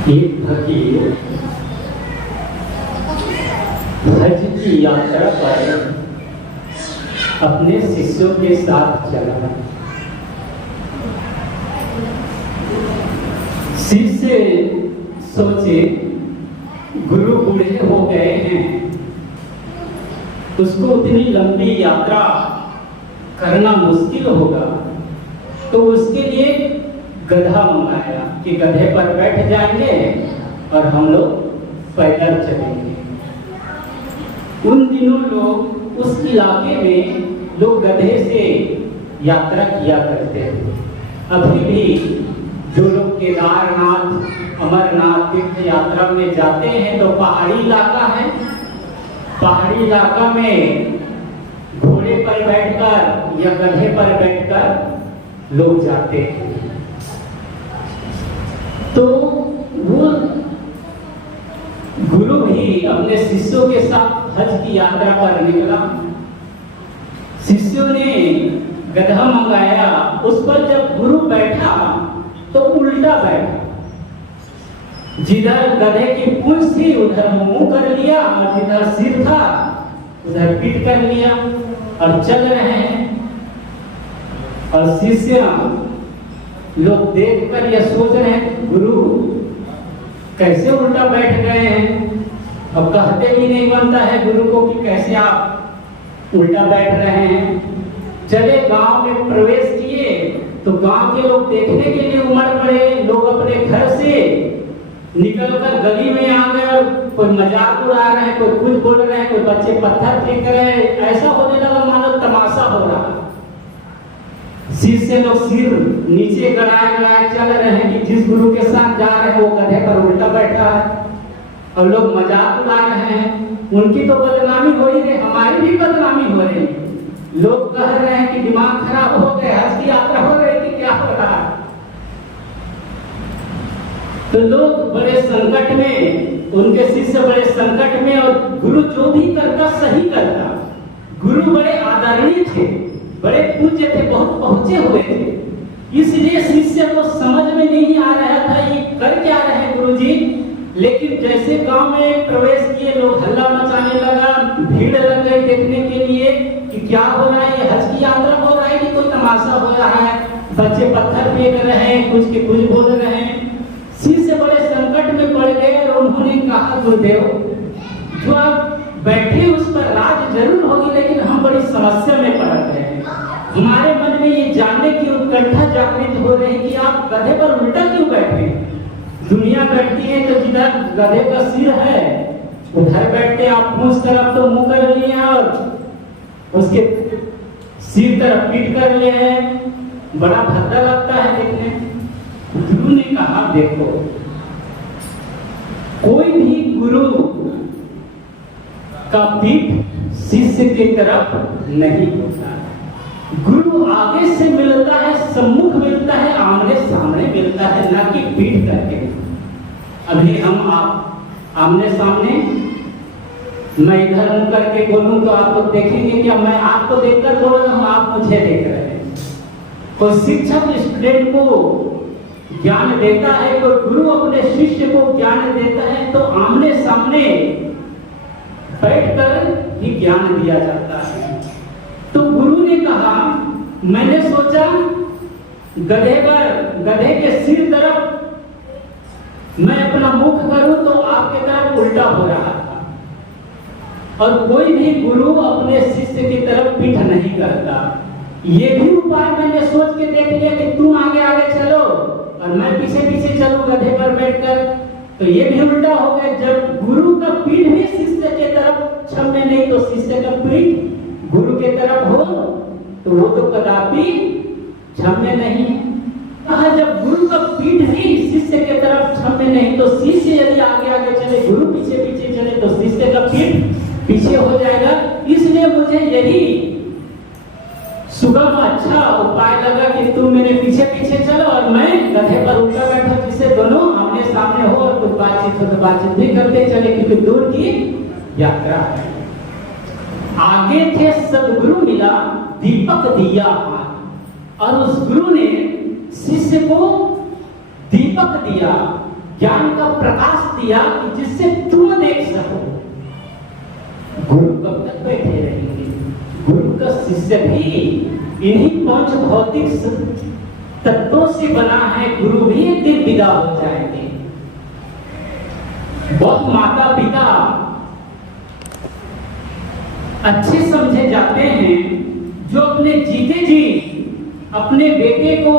एक फकीर हज की यात्रा पर अपने शिष्यों के साथ चला। शिष्य सोचे गुरु बूढ़े हो गए हैं, उसको उतनी लंबी यात्रा करना मुश्किल होगा, तो उसके लिए गधा मंगाया कि गधे पर बैठ जाएंगे और हम लोग पैदल चलेंगे। उन दिनों लोग उस इलाके में लोग गधे से यात्रा किया करते थे। अभी भी जो लोग केदारनाथ अमरनाथ तीर्थ यात्रा में जाते हैं तो पहाड़ी इलाका है, पहाड़ी इलाका में घोड़े पर बैठकर या गधे पर बैठकर लोग जाते हैं। तो वो गुरु भी अपने शिष्यों के साथ हज की यात्रा पर निकला। शिष्यों ने गधा मंगाया, उस पर जब गुरु बैठा तो उल्टा बैठा, जिधर गधे की पूंछ थी उधर मुंह कर लिया और जिधर सिर था उधर पीठ कर लिया और चल रहे हैं। और शिष्य लोग देखकर यह सोच रहे हैं गुरु कैसे उल्टा बैठ गए हैं। अब कहते भी नहीं बनता है गुरु को कि कैसे आप उल्टा बैठ रहे हैं। चले गांव में प्रवेश किए तो गांव के लोग देखने के लिए उमड़ पड़े। लोग अपने घर से निकलकर गली में आ गए, कोई मजाक उड़ा रहे हैं, कोई कुछ बोल रहे हैं, कोई बच्चे पत्थर फेंक रहे हैं। ऐसा होने लगा मानो तमाशा हो रहा। सिर से लोग सिर नीचे गड़ाए गड़ाए चल रहे हैं कि जिस गुरु के साथ जा रहे हैं वो गधे पर उल्टा बैठा है और लोग मजाक उड़ा रहे हैं। उनकी तो बदनामी हो ही रही, हमारी भी बदनामी हो रही। लोग कह रहे हैं कि दिमाग खराब हो गए, हज की यात्रा हो रही थी, क्या हो रहा है। तो लोग बड़े संकट में, उनके शिष्य बड़े संकट में, और गुरु जो भी करता सही करता। गुरु बड़े आदरणीय थे, बड़े पूज्य थे, बहुत पहुंचे हुए थे। इसलिए शिष्य को समझ में नहीं आ रहा था ये कर क्या रहे हैं गुरुजी। लेकिन जैसे गांव में प्रवेश किए लोग हल्ला मचाने लगा, भीड़ लग गई देखने के लिए कि क्या हो रहा है, ये हज की यात्रा हो रहा है कि कोई तमाशा हो रहा है। बच्चे पत्थर फेंक रहे हैं, कुछ के कुछ बोल रहे हैं। शिष्य बड़े संकट में पड़ गए और उन्होंने कहा गुरुदेव जो आप बैठे उस पर राज जरूर होगी, लेकिन हम बड़ी समस्या में पड़ गए हैं। हमारे मन में ये जानने की उत्कंठा जागृत हो रही है कि आप गधे पर उल्टा क्यों बैठे। दुनिया बैठती है तो जिधर गधे का सिर है उधर बैठते, आप उस तरफ तो मुंह कर लिए और उसके सिर तरफ पीठ कर लिए हैं, बड़ा भद्दा लगता है देखने। गुरु ने कहा देखो, कोई भी गुरु का पीठ शिष्य की तरफ नहीं होता। गुरु आगे से मिलता है, सम्मुख मिलता है, आमने सामने मिलता है, ना कि पीठ करके। अभी हम आप आमने सामने, मैं इधर मुंह करके बोलूं तो आप लोग देखेंगे क्या मैं आपको देखकर बोल रहा हूं, आप मुझे देख रहे हैं। कोई शिक्षक स्टूडेंट को ज्ञान देता है, कोई गुरु अपने शिष्य को ज्ञान देता है, तो आमने सामने बैठकर ही ज्ञान दिया जाता है। तो गुरु ने कहा, मैंने सोचा गधे के सिर तरफ मैं अपना मुख करूं तो आपके तरफ उल्टा हो रहा था। और कोई भी गुरु अपने शिष्य की तरफ पीठ नहीं करता। ये भी उपाय मैंने सोच के देख लिया कि तुम आगे आगे चलो और मैं पीछे पीछे चलूं गधे पर बैठकर, तो ये भी उल्टा हो गया। जब गुरु का पीठ भी शिष्य के तरफ छमने नहीं तो शिष्य का पीठ गुरु के तरफ हो तो वो तो कदापि छमने नहीं। कहा जब गुरु का पीठ ही शिष्य के तरफ छमने नहीं तो शिष्य यदि आगे आगे चले, गुरु पीछे पीछे चले तो शिष्य का पीठ पीछे हो जाएगा। इसलिए मुझे यही सुगम अच्छा उपाय लगा कि तुम मेरे पीछे पीछे चलो और मैं गधे पर उल्टा बैठा, जिससे दोनों आमने सामने हो और कुछ बातचीत हो तो बातचीत भी करते चले, क्योंकि दूर की यात्रा है। आगे थे सदगुरु मिला दीपक दिया और उस गुरु ने शिष्य को दीपक दिया ज्ञान का प्रकाश दिया कि जिससे तुम देख सको। गुरु कब तक बैठे रहेंगे? गुरु का शिष्य भी इन्हीं पांच भौतिक तत्वों से बना है। गुरु भी एक दिन विदा हो जाएंगे। बहुत माता पिता अच्छे समझे जाते हैं जो अपने जीते जी अपने बेटे को,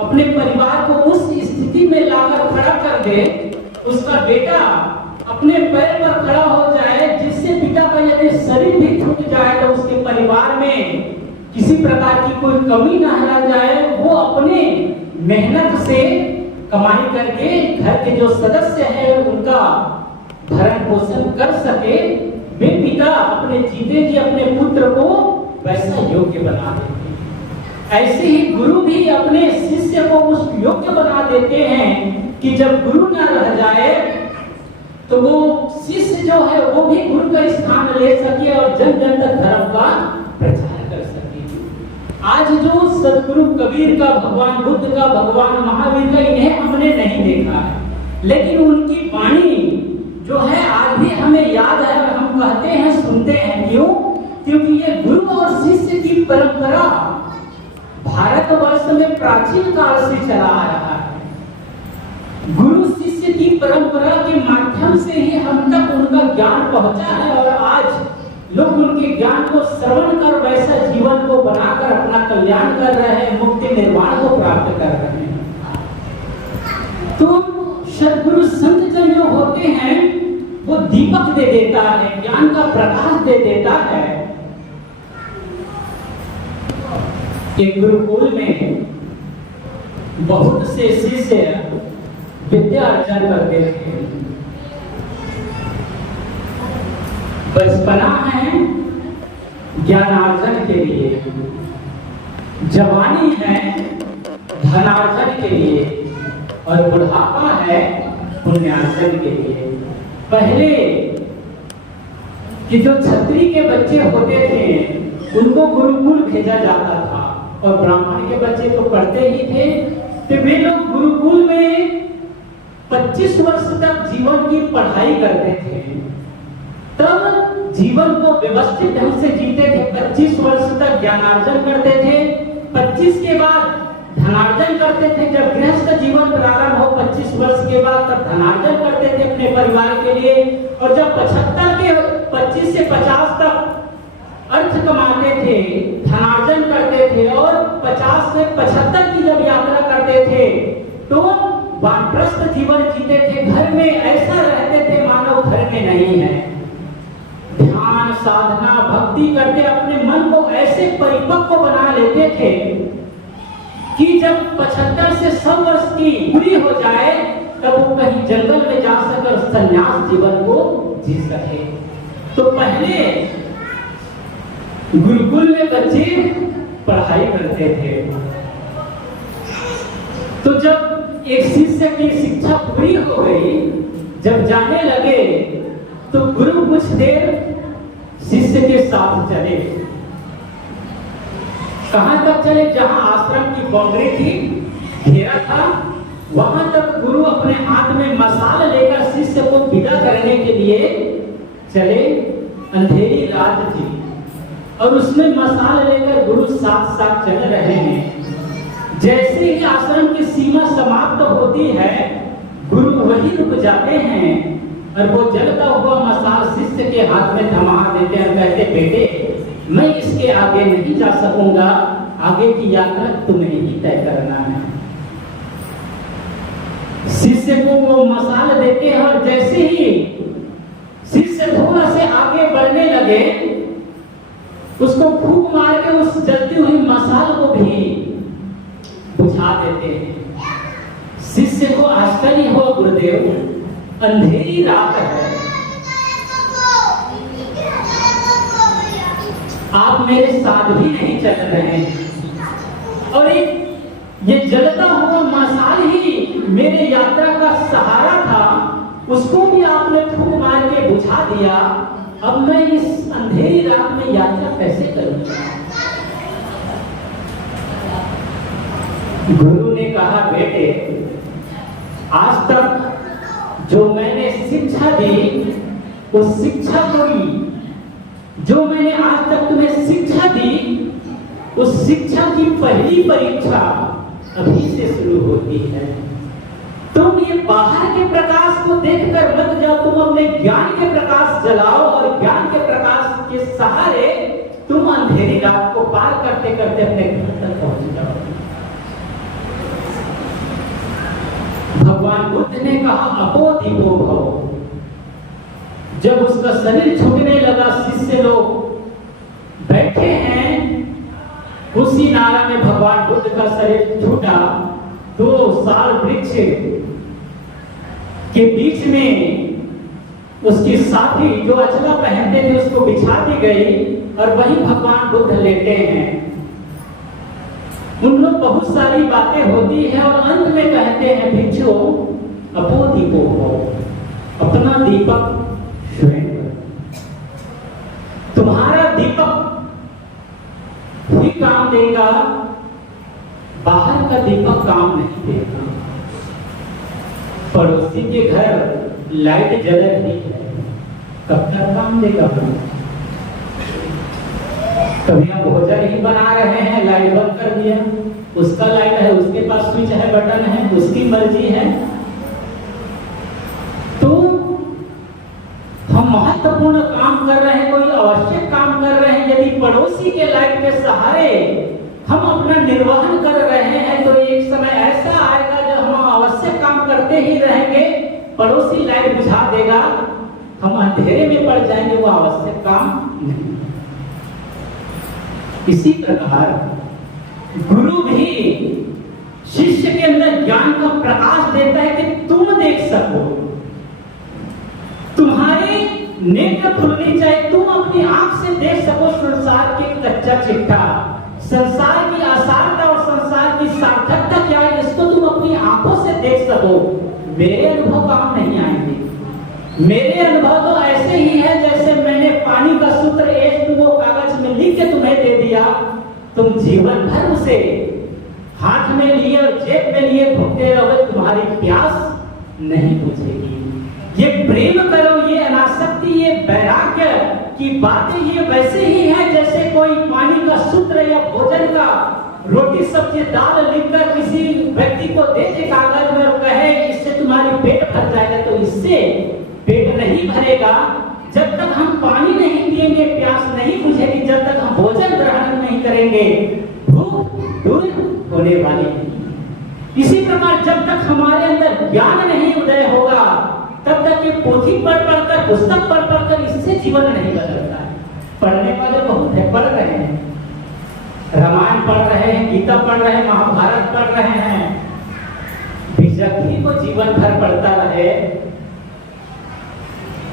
अपने परिवार को उस स्थिति में लाकर खड़ा कर दे, उसका बेटा अपने पैर पर खड़ा हो जाए, जिससे पिता का यदि शरीर भी छूट जाए तो उसके परिवार में किसी प्रकार की कोई कमी न रह जाए, वो अपने मेहनत से कमाई करके घर के जो सदस्य हैं उनका भरण पोषण कर सके। वे पिता अपने जीते जी अपने पुत्र को वैसा योग्य बना देते हैं। ऐसे ही गुरु भी अपने शिष्य को उस योग्य बना देते हैं कि जब गुरु न रह जाए तो वो शिष्य जो है वो भी गुरु का स्थान ले सके और जन जन तक धर्म का प्रचार कर सके। आज जो सदगुरु कबीर का, भगवान बुद्ध का, भगवान महावीर का, इन्हें हमने नहीं देखा है, लेकिन उनकी वाणी जो है आज भी हमें याद है। हम कहते हैं, सुनते हैं। क्यों? क्योंकि ये गुरु और शिष्य की परंपरा भारतवर्ष में प्राचीन काल से चला आ रहा है। गुरु शिष्य की परंपरा के माध्यम से ही हम तक उनका ज्ञान पहुंचा है और आज लोग उनके ज्ञान को श्रवण कर वैसा जीवन को बनाकर अपना कल्याण कर रहे हैं, मुक्ति निर्वाण को प्राप्त कर रहे हैं। तो सदगुरु संत जन जो होते हैं वो दीपक दे देता है, ज्ञान का प्रकाश दे देता है। एक गुरुकुल में बहुत से शिष्य विद्या अर्जन करते थे। बचपना है ज्ञानार्जन के लिए, जवानी है धनार्जन के लिए और बुढ़ापा है पुण्यार्जन के लिए। पहले कि जो क्षत्रिय के बच्चे होते थे उनको गुरुकुल भेजा जाता था और ब्राह्मण के बच्चे तो पढ़ते ही थे, तो वे लोग गुरुकुल में 25 वर्ष तक जीवन की पढ़ाई करते थे। तब जीवन को व्यवस्थित ढंग से जीते थे। 25 वर्ष तक ज्ञानार्जन करते थे, 25 के बाद धनार्जन करते थे। जब गृहस्थ जीवन प्रारंभ हो 25 वर्ष के बाद, तब धनार्जन करते थे अपने परिवार के लिए। और जब 25 से 50 तक अर्थ कमाते थे, धनार्जन करते थे और 50 से 75 की जब यात्रा करते थे तो वानप्रस्थ जीवन जीते थे। घर में ऐसा रहते थे मानो घर में नहीं है। ध्यान, साधना, भक्ति करते अपने मन को ऐसे परिपक्व बना लेते थे कि जब 75 से 100 वर्ष की पूरी हो जाए तब वो कहीं जंगल में जा सकर संन्यास जीवन को जी सके। तो पहले गुरुकुल में बच्चे पढ़ाई करते थे। तो जब एक शिष्य की शिक्षा पूरी हो गई, जब जाने लगे तो गुरु कुछ देर शिष्य के साथ चले। कहां तक चले? जहां आश्रम की बाउंड्री थी, घेरा था, वहां तक गुरु अपने हाथ में मशाल लेकर शिष्य को विदा करने के लिए चले। अंधेरी रात थी और उसमें मशाल लेकर गुरु साथ साथ चल रहे हैं। जैसे ही आश्रम की सीमा समाप्त होती है, गुरु वहीं रुक जाते हैं और वो जलता हुआ मशाल शिष्य के हाथ में थमा देते हैं, कहते बेटे मैं इसके आगे नहीं जा सकूंगा, आगे की यात्रा तुम्हें ही तय करना है। शिष्य को वो मशाल देते हैं और जैसे ही शिष्य थोड़ा से आगे बढ़ने लगे, उसको फूंक मार के उस जलती हुई मशाल को भी बुझा देते हैं। शिष्य को आश्चर्य हो, गुरुदेव अंधेरी रात है, आप मेरे साथ भी नहीं चल रहे हैं और ये जलता हुआ मशाल ही मेरे यात्रा का सहारा था, उसको भी आपने फूंक मार के बुझा दिया। अब मैं इस अंधेरी रात में यात्रा कैसे करूंगा? गुरु ने कहा बेटे आज तक जो मैंने शिक्षा दी, उस शिक्षा को जो मैंने आज तक तुम्हें शिक्षा दी, उस शिक्षा की पहली परीक्षा अभी से शुरू होती है। तुम ये बाहर के प्रकाश को देखकर मत जाओ, तुम अपने ज्ञान के प्रकाश जलाओ और ज्ञान के प्रकाश के सहारे तुम अंधेरी रात को पार करते करते अपने घर तक पहुंच जाओ। भगवान बुद्ध ने कहा अपो दीपो भव। जब उसका शरीर छूटने लगा, शिष्य लोग बैठे हैं, उसी नारा में भगवान बुद्ध का शरीर छूटा। 2 साल वृक्ष के बीच में उसकी साथी जो अचला पहनते थे उसको बिछा दी गई और वहीं भगवान बुद्ध लेटे हैं। उन लोग बहुत सारी बातें होती है और अंत में कहते हैं भिक्षु अपो दीपो हो, अपना दीपक स्वयं करो। तुम्हारा दीपक ही काम देगा, बाहर का दीपक काम नहीं देगा। पड़ोसी के घर लाइट जल रही है, कब तक काम देगा? कभी आप भोजन ही बना रहे हैं, लाइट बंद कर दिया, उसका लाइट है, उसके पास स्विच है, बटन है, उसकी मर्जी है। तो हम महत्वपूर्ण काम कर रहे हैं, कोई आवश्यक काम कर रहे हैं, यदि पड़ोसी के लाइट के सहारे हम अपना निर्वहन कर रहे हैं तो एक समय ऐसा आएगा जब हम आवश्यक काम करते ही रहेंगे, पड़ोसी लाइट बुझा देगा, हम अंधेरे में पड़ जाएंगे, वो आवश्यक काम नहीं। इसी प्रकार गुरु भी शिष्य के अंदर ज्ञान का प्रकाश देता है कि तुम देख सको, तुम्हारे नेत्र खुलनी चाहिए, तुम अपनी आंख से देख सको संसार के कच्चा चिट्ठा, संसार की आसारता और संसार की सार्थकता क्या है, इसको तुम अपनी आंखों से देख सको। मेरे अनुभव काम नहीं आएंगे। मेरे अनुभव तो ऐसे ही है जैसे मैंने पानी का सूत्र H2O कागज में लिख के तुम्हें दे दिया, तुम जीवन भर उसे हाथ में लिए और जेब में लिए घूमते रहोगे, तुम्हारी प्यास नहीं बुझेगी। ये प्रेम करो, ये अनासक्ति, ये वैराग्य की बातें ये वैसे ही है जैसे कोई पानी का सूत्र या भोजन का रोटी सब्जी दाल लिखकर किसी व्यक्ति को दे दे कागज में और कहे इससे तुम्हारी पेट भर जाएगा, तो इससे पेट नहीं भरेगा। जब तक हम पानी नहीं पिएंगे प्यास नहीं बुझेगी, जब तक हम भोजन ग्रहण नहीं करेंगे भूख दूर होने वाली नहीं। इसी प्रकार जब तक हमारे अंदर ज्ञान नहीं उदय होगा तब तक ये पोथी पढ़ पढ़कर, पुस्तक पढ़ पढ़कर इससे जीवन नहीं बदलता है। पढ़ने वाले बहुत है, पढ़ रहे हैं, रामायण पढ़ रहे हैं, गीता पढ़ रहे हैं, महाभारत पढ़ रहे हैं, जब भी वो जीवन भर पढ़ता रहे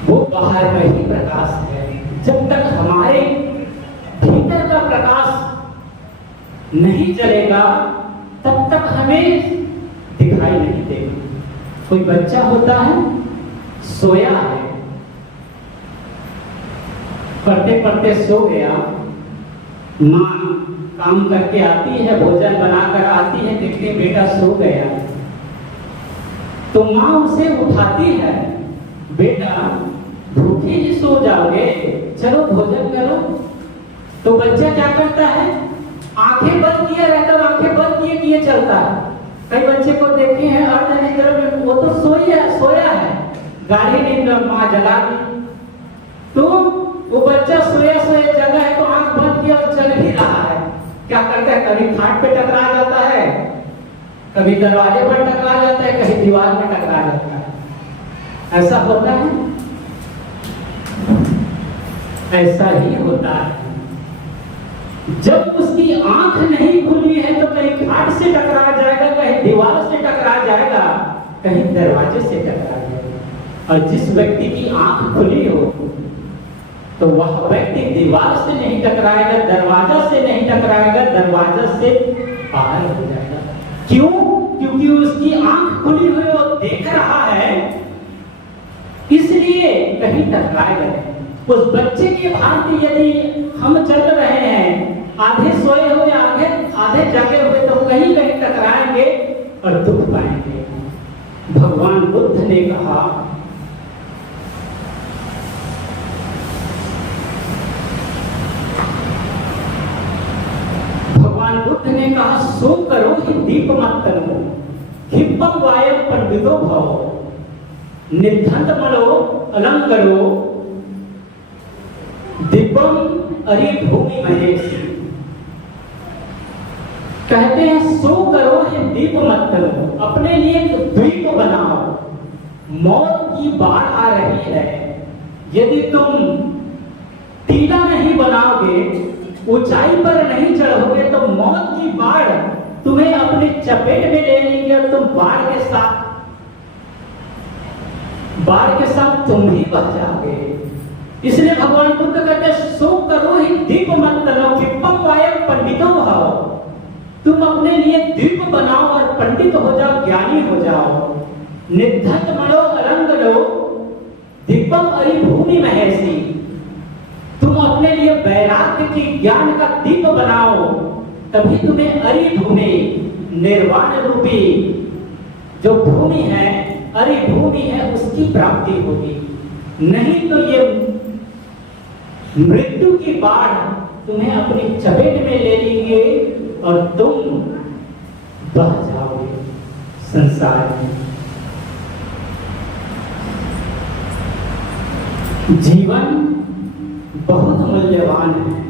वो बाहर का ही प्रकाश है। जब तक हमारे भीतर का प्रकाश नहीं चलेगा तब तक हमें दिखाई नहीं देगा। कोई बच्चा होता है, सोया है, पढ़ते पढ़ते सो गया, माँ काम करके आती है, भोजन बनाकर आती है, देखते बेटा सो गया, तो माँ उसे उठाती है, बेटा भूखे ही सो जाओगे, चलो भोजन करो। तो बच्चा क्या करता है, आंखें बंद किए रहता है, आंखें बंद किए चलता है। कई बच्चे को देखे हैं अर्धनिद्रा में, वो तो सोया है, गाढ़ी नींद में माँ जगा दी, तो वो बच्चा सोया जगह है तो आंख बंद किया और चल भी रहा है। क्या करता है, कभी खाट पे टकरा जाता है, कभी दरवाजे पर टकरा जाता है, कहीं दीवार में टकरा जाता है। ऐसा होता है, ऐसा ही होता है। जब उसकी आंख नहीं खुली है तो कहीं खाट से टकरा जाएगा, कहीं दीवार से टकरा जाएगा, कहीं दरवाजे से टकरा जाएगा। और जिस व्यक्ति की आंख खुली हो तो वह व्यक्ति दीवार से नहीं टकराएगा, दरवाजा से नहीं टकराएगा, दरवाजा से बाहर हो जाएगा। क्यों? क्योंकि उसकी आंख खुली हुई वो देख रहा है, इसलिए कहीं टकराएगा नहीं। उस बच्चे की भांति यदि हम चल रहे हैं, आधे सोए हुए आधे जागे हुए, तो कहीं कहीं टकराएंगे और दुख पाएंगे। भगवान बुद्ध ने कहा, भगवान बुद्ध ने कहा, सो करो ही दीप मत करो, खिप्पम वायम पंडितो भव, निधंत मलो अलंकरो, दीपम अरि भूमि महेश। कहते हैं सो करो ही दीप मत करो, अपने लिए एक द्वीप बनाओ। मौत की बाढ़ आ रही है, यदि तुम टीला नहीं बनाओगे, ऊंचाई पर नहीं चढ़ोगे, तो मौत की बाढ़ तुम्हें अपने चपेट में ले लेंगे और तुम बाढ़ के साथ तुम ही बच जाओगे। इसलिए भगवान बुद्ध कहते सो करो ही दीप मत करो, खिप्पम वायम पंडितो भव। तुम अपने लिए दीप बनाओ और पंडित हो जाओ, ज्ञानी हो जाओ। निधंत मलो अलंग लो, दीपम अरि भूमि महेशी। तुम अपने लिए वैराग्य की ज्ञान का दीप बनाओ, तभी तुम्हें अरि भूमि, निर्वाण रूपी जो भूमि है, अरि भूमि है, उसकी प्राप्ति होगी। नहीं तो ये मृत्यु की बाढ़ तुम्हें अपनी चपेट में ले लेंगे और तुम बह जाओगे संसार में। जीवन बहुत मूल्यवान है।